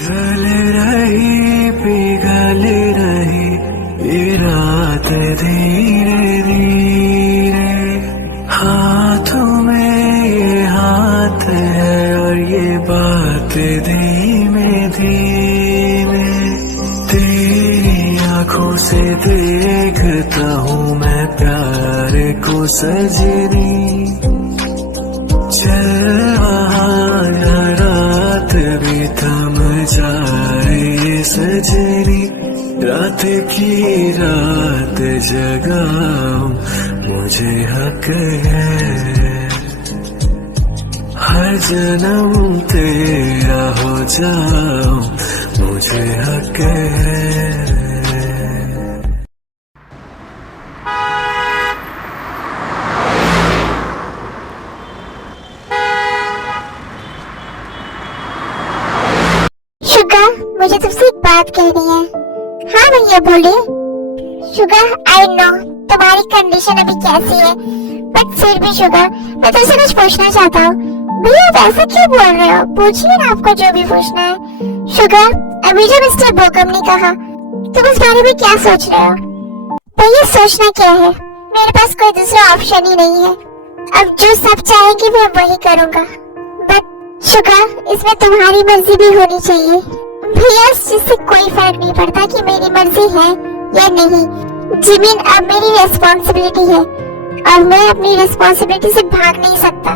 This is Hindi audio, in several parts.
ढल रही पिघल रही ये रात धीरे धीरे, हाथों में ये हाथ है और ये बात धीमे धीमे। तेरी आंखों से देखता हूँ मैं प्यार को सजनी, चल वहाँ रात भी थम जाए सजनी। रात की रात जगाऊं मुझे हक है, हर जन्म तेरा हो जाऊं मुझे हक है। मुझे तुमसे एक बात कहनी है। हाँ भैया बोलिए। शुगर आई नो तुम्हारी कंडीशन अभी कैसी है, बट फिर भी शुगर मैं तुमसे कुछ पूछना चाहता हूँ। भैया आप ऐसा क्यों बोल रहे हो, पूछिए ना आपको जो भी पूछना है। शुगर अभी जो मिस्टर बोकम ने कहा तुम इस बारे में क्या सोच रहे हो? भैया सोचना क्या है, मेरे पास कोई दूसरा ऑप्शन ही नहीं है। अब जो सब चाहेंगे मैं वही करूँगा, बट शुगर इसमें तुम्हारी मर्जी भी होनी चाहिए। भैया इस चीज से कोई फर्क नहीं पड़ता कि मेरी मर्जी है या नहीं, जमीन अब मेरी रेस्पॉन्सिबिलिटी है और मैं अपनी रेस्पॉन्सिबिलिटी से भाग नहीं सकता।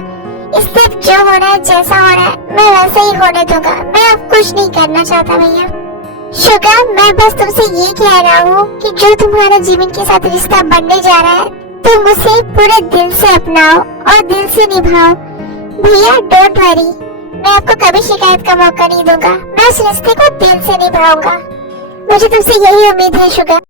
इसलिए जो हो रहा है जैसा हो रहा है मैं वैसे ही होने दूंगा, मैं अब कुछ नहीं करना चाहता भैया। शुगर मैं बस तुमसे ये कह रहा हूँ कि जो तुम्हारा जीवन के साथ रिश्ता बनने जा रहा है तुम उसे पूरे दिल से अपनाओ और दिल से निभाओ। भैया डोंट वरी, मैं आपको कभी शिकायत का मौका नहीं दूंगा, मैं उस रिश्ते को दिल से निभाऊंगा। मुझे तुमसे यही उम्मीद है शुगर।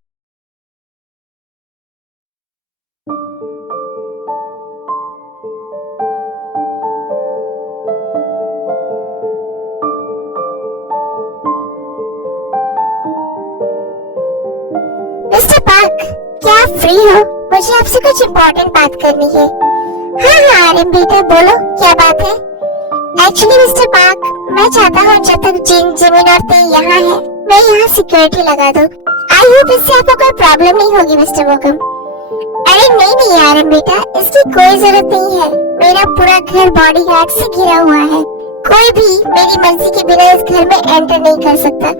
मिस्टर पार्क क्या आप फ्री हो? मुझे आपसे कुछ इम्पोर्टेंट बात करनी है। हाँ आर्यन बेटा बोलो क्या बात है? एक्चुअली मिस्टर पार्क मैं चाहता हूँ जब तक जिमिन और ते यहाँ है मैं यहाँ सिक्योरिटी लगा दूँ। आई होप इससे आपको कोई प्रॉब्लम नहीं होगी मिस्टर बोकम। अरे नहीं आर्यन बेटा इसकी कोई जरूरत नहीं है, मेरा पूरा घर बॉडीगार्ड से घिरा हुआ है, कोई भी मेरी मर्जी के बिना इस घर में एंटर नहीं कर सकता।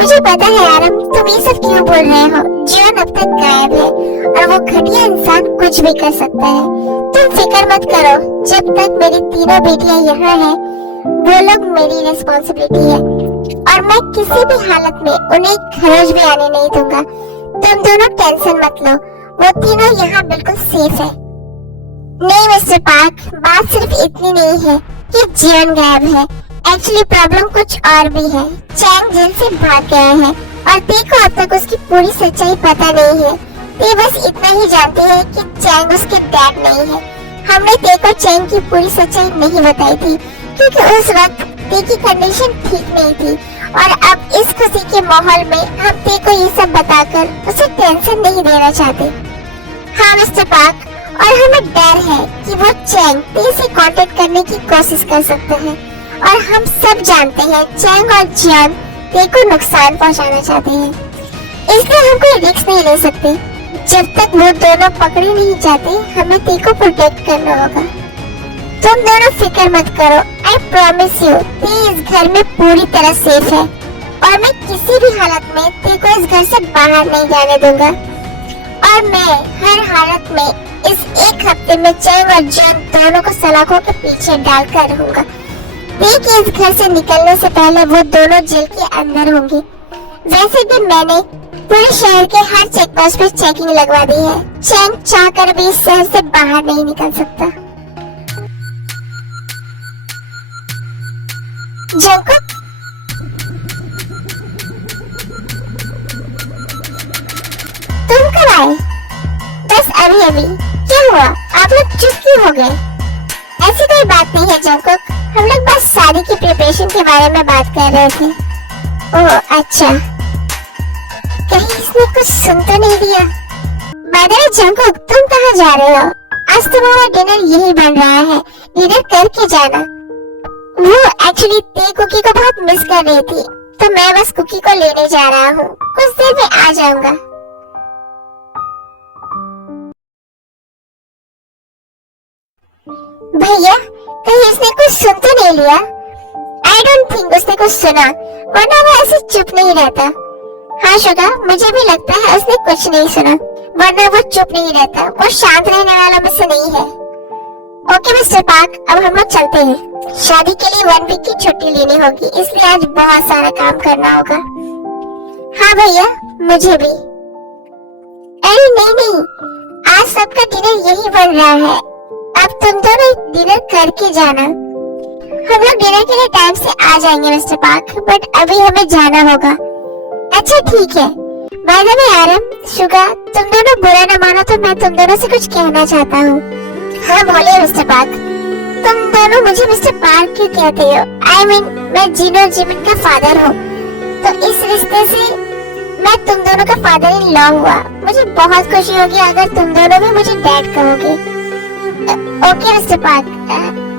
मुझे पता है आरम तुम ये सब क्यों बोल रहे हो, जीवन अब तक गायब है और वो घटिया इंसान कुछ भी कर सकता है। तुम फिक्र मत करो, जब तक मेरी तीनों बेटियां यहाँ हैं वो लोग मेरी रिस्पॉन्सिबिलिटी है और मैं किसी भी हालत में उन्हें खरोच भी आने नहीं दूंगा। तुम दोनों टेंशन मत लो, वो तीनों यहाँ बिल्कुल सेफ है। नहीं मिस्टर पार्क बात सिर्फ इतनी नहीं है कि जीवन गायब है, एक्चुअली प्रॉब्लम कुछ और भी है। चैंग जेल से भाग गया है और ते को अब तक उसकी पूरी सच्चाई पता नहीं है। ते बस इतना ही जानते हैं कि चैंग उसके डैड नहीं है। हमने ते को चैंग की पूरी सच्चाई नहीं बताई थी क्योंकि उस वक्त ते की कंडीशन ठीक नहीं थी और अब इस खुशी के माहौल में हम ते को ये सब बताकर उसे टेंशन नहीं देना चाहते। हाँ मिस्टर पार्क और हमें डर है कि वो चैंग ते से कांटेक्ट करने की कोशिश कर सकते हैं और हम सब जानते हैं चैंग और जियान ते को नुकसान पहुंचाना चाहते हैं, इसलिए हम कोई रिस्क नहीं ले सकते। जब तक वो दोनों पकड़े नहीं जाते हमें ते को प्रोटेक्ट करना होगा। तुम दोनों फिक्र मत करो, आई प्रॉमिस यू ते इस घर में पूरी तरह सेफ है और मैं किसी भी हालत में ते को इस घर से बाहर नहीं जाने दूंगा और मैं हर हालत में इस एक हफ्ते में चैंग और जियान दोनों को सलाखों के पीछे डालकर रहूंगा। ते इस घर से निकलने से पहले वो दोनों जेल के अंदर होंगे। वैसे भी मैंने पूरे शहर के हर चेक पोस्ट पे चेकिंग लगवा दी है, चैंग चाहकर भी इस शहर से बाहर नहीं निकल सकता। जंकुक तुम कब आए? बस अभी क्या हुआ, आप लोग चुप क्यों हो गए? ऐसी कोई बात नहीं है जंकुक, हम लोग बस शादी की प्रिपरेशन के बारे में बात कर रहे थे। ओह अच्छा, कहीं इसने कुछ सुन तो नहीं दिया? बाय द वे जंकुक तुम कहाँ जा रहे हो? आज तुम्हारा डिनर यही बन रहा है, डिनर करके जाना। वो एक्चुअली ते कुकी को बहुत मिस कर रही थी, तो मैं बस कुकी को लेने जा रहा हूँ, कुछ देर में आ जाऊंगा। भैया कहीं उसने कुछ सुन तो नहीं लिया? आई डोंट थिंक उसने कुछ सुना, वरना वो ऐसे चुप नहीं रहता। हाँ शुगा, मुझे भी लगता है उसने कुछ नहीं सुना, वरना वो चुप नहीं रहता। वो शांत रहने वालों में से नहीं है। ओके मिस्टर पार्क, अब हम लोग चलते हैं। शादी के लिए 1 वीक की छुट्टी लेनी होगी, इसलिए आज बहुत सारा काम करना होगा। हाँ भैया, मुझे भी। अरे नहीं, आज सबका डिनर यही बन रहा है। अब तुम दोनों डिनर करके जाना। हम लोग डिनर के लिए टाइम से आ जाएंगे मिस्टर पार्क, बट अभी हमें जाना होगा। अच्छा ठीक है। बाय द वे आरम, शुगा, तुम दोनों बुरा न मानो तो मैं तुम दोनों से कुछ कहना चाहता हूँ। हाँ बोलिए मिस्टर पार्क। तुम दोनों मुझे मिस्टर पार्क क्यों कहते हो? I mean, मैं जीन और जिमिन का फादर हूँ, तो इस रिश्ते से मैं तुम दोनों का फादर इन लॉ हुआ। मुझे बहुत खुशी होगी अगर तुम दोनों भी मुझे डैड कहोगे। Okay mister park,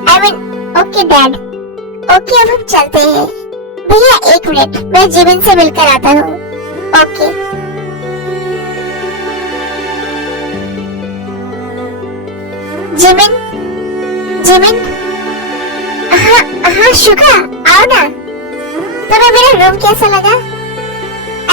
I mean, okay dad. Okay, अब हम चलते हैं। भैया 1 मिनट, मैं जिमिन से मिलकर आता हूँ। ओके। जिमिन, हाँ शुगा, आओ ना। तुम्हें मेरा रूम कैसा लगा?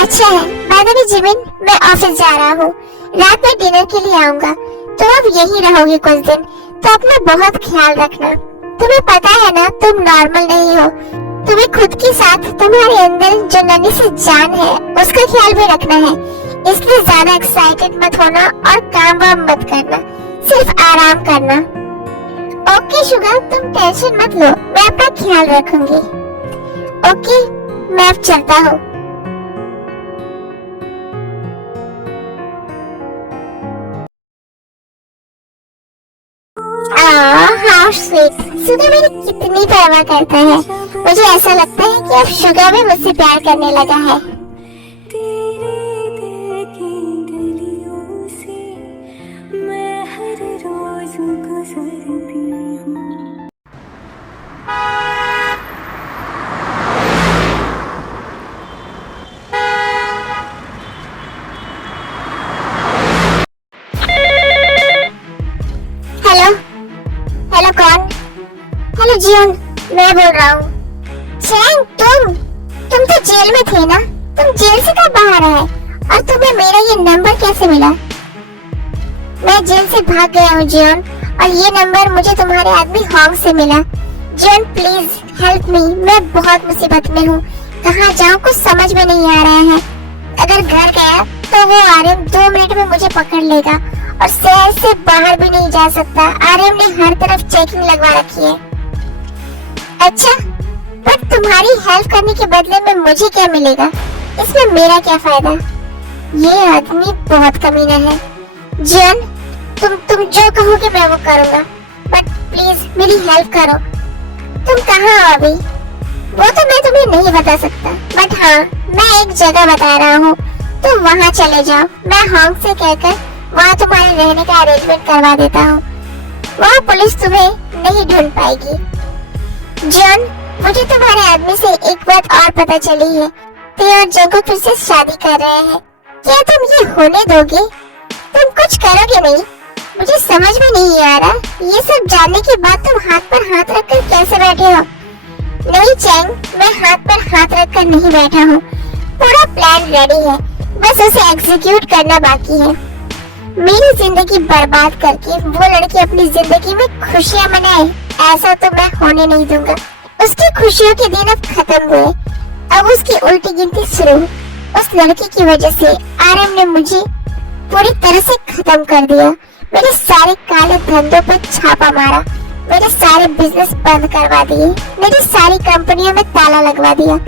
अच्छा है। बाय द वे जिमिन, मैं ऑफिस जा रहा हूँ, रात में डिनर के लिए आऊंगा, तो अब यहीं रहोगे कुछ दिन, तो अपना बहुत ख्याल रखना। तुम्हें पता है ना, तुम नॉर्मल नहीं हो। तुम्हें खुद के साथ तुम्हारे अंदर जो नन्ही सी जान है उसका ख्याल भी रखना है, इसलिए ज्यादा एक्साइटेड मत होना और काम वाम मत करना, सिर्फ आराम करना। ओके शुगा, तुम टेंशन मत लो, मैं अपना ख्याल रखूंगी। ओके, मैं अब चलता हूँ। How sweet. शुगा मेरी कितनी परवाह करता है। मुझे ऐसा लगता है कि अब शुगा भी मुझसे प्यार करने लगा है। हेलो कौन? हेलो जियोन, मैं बोल रहा हूँ। चैंग, तुम तो जेल में थे ना? तुम जेल से कब बाहर आए और तुम्हें मेरा ये नंबर कैसे मिला? मैं जेल से भाग गया हूँ जियोन, और ये नंबर मुझे तुम्हारे आदमी हॉन्ग से मिला। जियोन प्लीज हेल्प मी, मैं बहुत मुसीबत में हूँ। कहाँ जाऊँ कुछ समझ में नहीं आ रहा है। अगर घर गया तो वो आर्यन 2 मिनट में मुझे पकड़ लेगा और शहर से बाहर भी नहीं जा सकता। आर्यन ने हर तरफ चेकिंग लगवा रखी है। अच्छा, पर तुम्हारी हेल्प करने के बदले में मुझे क्या मिलेगा? इसमें मेरा क्या फायदा? ये आदमी बहुत कमीना है। जियोन, तुम जो कहोगे मैं वो करूँगा, बट प्लीज मेरी हेल्प करो। तुम कहाँ हो अभी? वो तो मैं तुम्हें नहीं बता सकता, बट हाँ मैं एक जगह बता रहा हूँ, तुम वहाँ चले जाओ। मैं हॉन्ग से कहकर वहाँ तुम्हारे रहने का अरेंजमेंट करवा देता हूँ। वहाँ पुलिस तुम्हें नहीं ढूंढ पाएगी। जॉन, मुझे तुम्हारे आदमी से एक बात और पता चली है। ते और जंगो फिर से शादी कर रहे हैं। क्या तुम ये होने दोगे? तुम कुछ करोगे नहीं? मुझे समझ में नहीं आ रहा, ये सब जानने के बाद तुम हाथ पर हाथ रखकर कैसे बैठे हो? नहीं चैंग, मैं हाथ पर हाथ रखकर नहीं बैठा हूँ। पूरा प्लान रेडी है, बस उसे एग्जीक्यूट करना बाकी है। मेरी जिंदगी बर्बाद करके वो लड़की अपनी जिंदगी में खुशियाँ मनाए, ऐसा तो मैं होने नहीं दूंगा। उसकी खुशियों के दिन अब खत्म हुए, अब उसकी उल्टी गिनती शुरू। उस लड़की की वजह से आरएम ने मुझे पूरी तरह से खत्म कर दिया। मेरे सारे काले धंधों पर छापा मारा, मेरे सारे बिजनेस बंद करवा दिए, मेरी सारी कंपनियों में ताला लगवा दिया।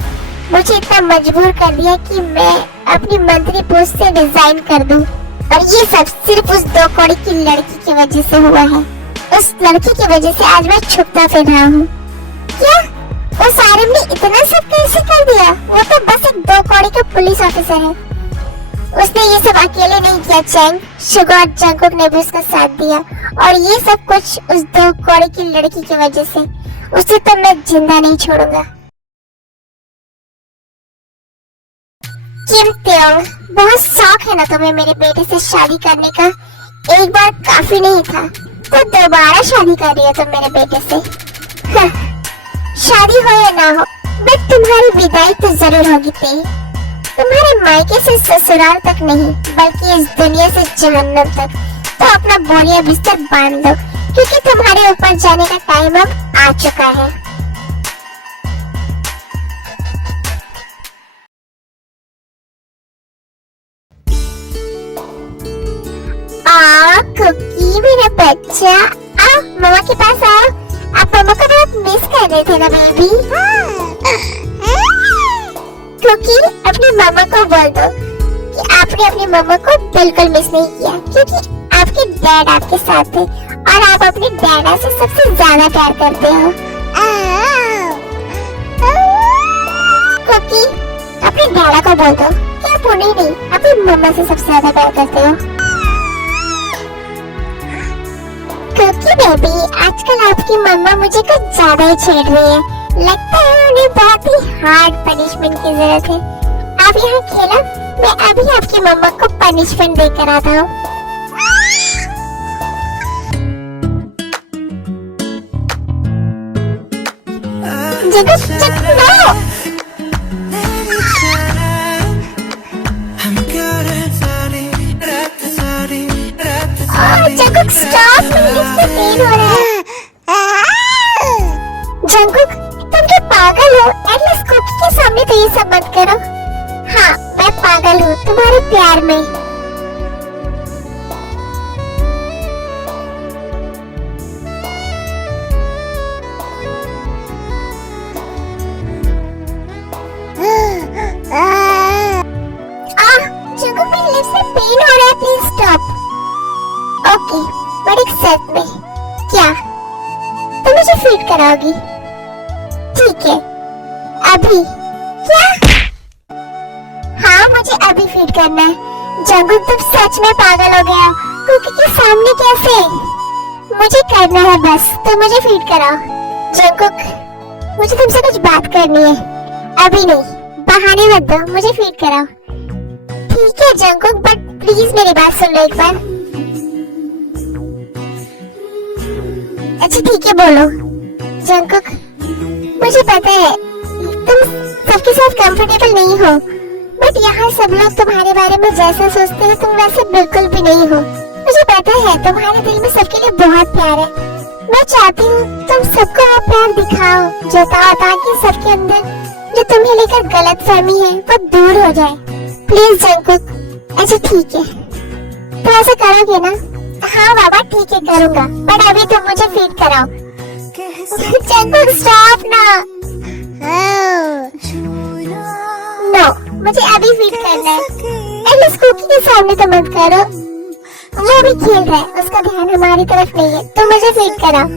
मुझे इतना मजबूर कर दिया कि मैं अपनी मंत्री पोस्ट से रिजाइन कर दूं। और ये सब सिर्फ उस 2 कौड़ी की लड़की की वजह से हुआ है। उस लड़की की वजह से आज मैं छुपता फिर रहा हूँ। क्या उस आरएम ने इतना सब कैसे कर दिया? वो तो बस एक 2 कौड़ी का पुलिस ऑफिसर है। उसने ये सब अकेले नहीं किया चैंग, शुगा और जंगकुक ने भी उसका साथ दिया, और ये सब कुछ उस 2 कौड़ी की लड़की की वजह से। उसे तो मैं जिंदा नहीं छोड़ूंगा। किम त्योंग, बहुत शौक है ना तुम्हें मेरे बेटे से शादी करने का। एक बार काफी नहीं था तो दोबारा शादी कर रही हो तुम मेरे बेटे से। हाँ, शादी हो या ना हो, बट तुम्हारी विदाई तो जरूर होगी ते। तुम्हारे मायके से ससुराल तक नहीं, बल्कि इस दुनिया से जहन्नम तक। तो अपना बोरिया बिस्तर बांध दो, क्योंकि तुम्हारे ऊपर जाने का टाइम अब आ चुका है। कुकी मेरा बच्चा, आओ मम्मा के पास आओ। आप मम्मा को बहुत मिस कर रहे थे ना बेबी। कुकी अपनी मम्मा को बोल दो कि आपने अपनी मम्मा को बिल्कुल मिस नहीं किया, क्योंकि आपके डैड आपके साथ थे और आप अपने डैडा से सबसे ज्यादा प्यार करते हो। कुकी अपने डैडा को बोल दो कि आप उन्हें नहीं, अपनी मम्मा से सबसे ज्यादा प्यार करते हो। कुकी बेबी, आजकल आपकी मम्मा मुझे कुछ ज्यादा ही छेड़ रही है। लगता है उन्हें बहुत ही हार्ड पनिशमेंट की जरूरत है। आप यहाँ खेला, मैं अभी आपकी मम्मा को पनिशमेंट देकर आता हूँ। जंकुक स्टॉप, मेरे लिप्स पे पेन हो रहा है। जंकुक तुम क्या पागल हो? एटलीस्ट कुकी के सामने तो ये सब मत करो। हाँ मैं पागल हूँ तुम्हारे प्यार में। जंकुक मेरे लिप्स पे पेन हो रहा है, प्लीज स्टॉप। ओके, बट एक शर्त में। क्या? तुम मुझे फीड कराओगी? ठीक है, अभी। क्या? हाँ मुझे अभी फीड करना है। जंकुक तुम सच में पागल हो गया। कुकी के सामने कैसे? मुझे करना है बस, तुम मुझे फीड कराओ। जंकुक मुझे तुमसे कुछ बात करनी है। अभी नहीं, बहाने मत दो, मुझे फीड कराओ। ठीक है जंकुक, बट प्लीज मेरी बात सुन लो एक बार। अच्छा ठीक है, बोलो। जंकुक मुझे पता है तुम सबके साथ कंफर्टेबल नहीं हो, बट यहाँ सब लोग तुम्हारे बारे में जैसा सोचते हैं तुम वैसे बिल्कुल भी नहीं हो। मुझे पता है तुम्हारे दिल में सबके लिए बहुत प्यार है। मैं चाहती हूँ तुम सबको वो प्यार दिखाओ, जताओ, ताकि सबके अंदर जो तुम्हें लेकर गलतफहमी है वो दूर हो जाए। Please Jungkook. अच्छा ठीक है, तो ऐसा करोगे ना? हाँ बाबा ठीक है करूँगा, बट अभी तुम मुझे फीड कराओ। जंकुक स्टॉप ना। नो, मुझे अभी फीड करना है। एटलीस्ट कुकी के सामने तो मत करो। वो भी खेल रहा है, उसका ध्यान हमारी तरफ नहीं है। तो मुझे फीड कराओ।